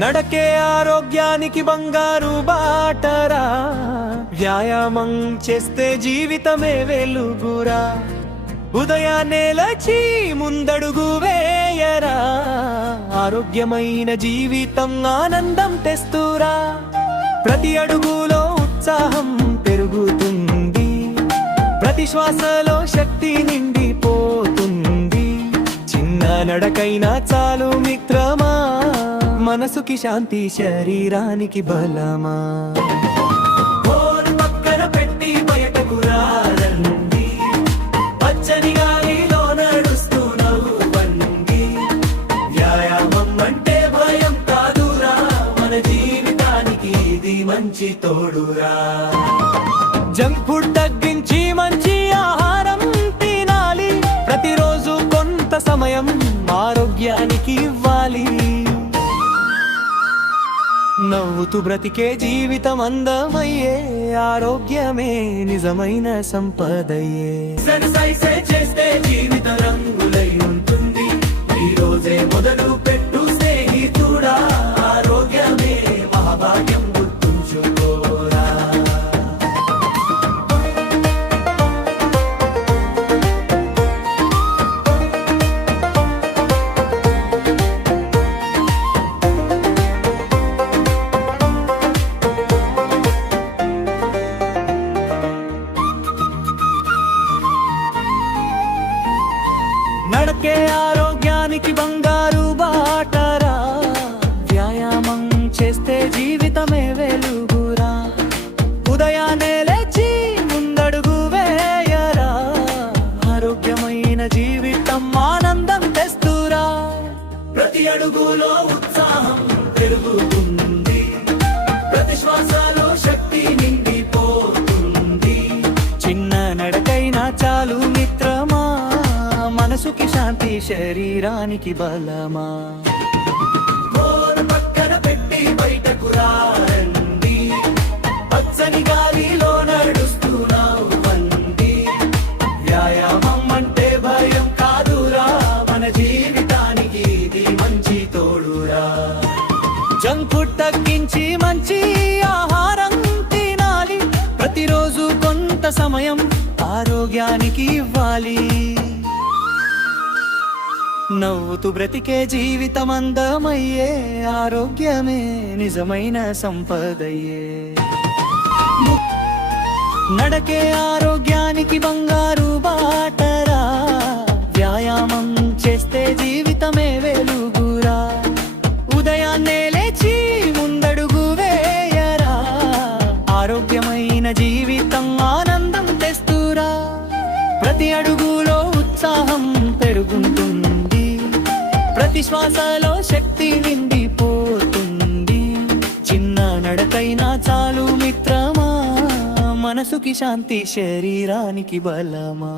నడకే ఆరోగ్యానికి బంగారు బాటరా, వ్యాయామం చేస్తే జీవితమే వెలుగురా. ఉదయాన్నే లేచి ముందడుగు వేయరా, ఆరోగ్యమైన జీవితం ఆనందం తెస్తురా. ప్రతి అడుగులో ఉత్సాహం పెరుగుతుంది, ప్రతి శ్వాసలో శక్తి నిండిపోతుంది. చిన్న నడకైనా చాలు మిత్రమా, మనసుకి శాంతి శరీరానికి బలమా. పక్కన పెట్టి బయటకు రారండి, పచ్చని గాలిలో నడుస్తూ నవ్వండి. వ్యాయామం అంటే భయం కాదురా, మన జీవితానికి ఇది మంచి తోడురా. జంక్ ఫుడ్ తగ్గించి మంచి ఆహారం తినాలి, ప్రతిరోజు కొంత సమయం ఆరోగ్యానికి ఇవ్వాలి. నవ్వుతూ బ్రతికే జీవితం అందమయ్యే, ఆరోగ్యమే నిజమైన సంపదయ్యే. ఎక్సర్సైజ్ చేస్తే జీవిత రంగులై ఉంటుంది, ఈ రోజే మొదలు పెట్టు స్నేహితుడా. ఆరోగ్యమే మహాభాగ్యం, గుర్తుంచుకోరా. నడకే ఆరోగ్యానికి బంగారు బాటరా, వ్యాయామం చేస్తే జీవితమే వెలుగురా. ఉదయాన్నే లేచి ముందడుగు వేయరా, ఆరోగ్యమైన జీవితం ఆనందం తెస్తురా. ప్రతి అడుగులో ఉత్సాహం పెరుగుతుంది, ప్రతి శ్వాసలో శక్తి నిండిపోతుంది. చిన్న నడకైనా చాలు మిత్రమా, మనసుకి శాంతి శరీరానికి బలమా. పక్కన పెట్టి బయటకు రారండి, పచ్చని గాలిలో నడుస్తూ నవ్వండి. వ్యాయామం అంటే భయం కాదురా, మన జీవితానికి ఇది మంచి తోడురా. జంక్ ఫుడ్ తగ్గించి మంచి ఆహారం తినాలి, ప్రతిరోజు కొంత సమయం ఆరోగ్యానికి ఇవ్వాలి. నవ్వుతూ బ్రతికే జీవితం అందమయ్యే, ఆరోగ్యమే నిజమైన సంపదయ్యే. నడకే ఆరోగ్యానికి బంగారు బాటరా, వ్యాయామం చేస్తే జీవితమే వెలుగురా. ఉదయాన్నే లేచి ముందడుగు వేయరా, ఆరోగ్యమైన జీవితం ఆనందం తెస్తురా. ప్రతి అడుగులో ఉత్సాహం పెరుగుతుంది, ప్రతి శ్వాసలో శక్తి నిండిపోతుంది. చిన్న నడకైనా చాలు మిత్రమా, మనసుకి శాంతి శరీరానికి బలమా.